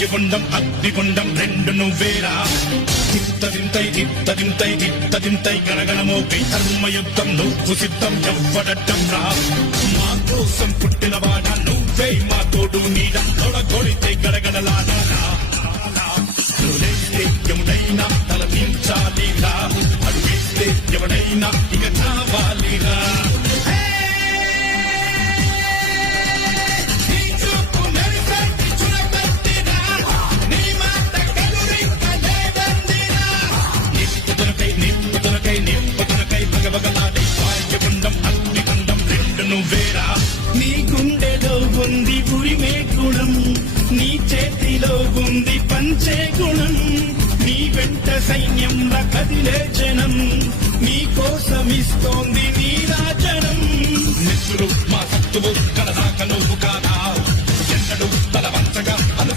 వాయుగుండం అగ్నిగుండం రెండు నువ్వేరా తింతై గణగణమోపి ధర్మయుద్ధం నువ్వు సిద్ధం ఎవ్వడట్టం రా మా కోసం పుట్టినవాడా నువ్వే మా తోడు నీడ తొడగొడితే గడగడలాడా ఎవడైనా తల తీర్చాలిరా అడుగేస్తే ఎవడైనా ఇక కావాలిరా నీ గుండెలో ఉంది ఉరిమే గుణం నీ చేతిలో ఉంది పంచే గుణం నీ వెంట సైన్యంలా కదిలే జనం నీ కోసమిస్తోంది నీ రాజనం మిత్రులు మా సత్తువు కడదాక నువ్వు కాదా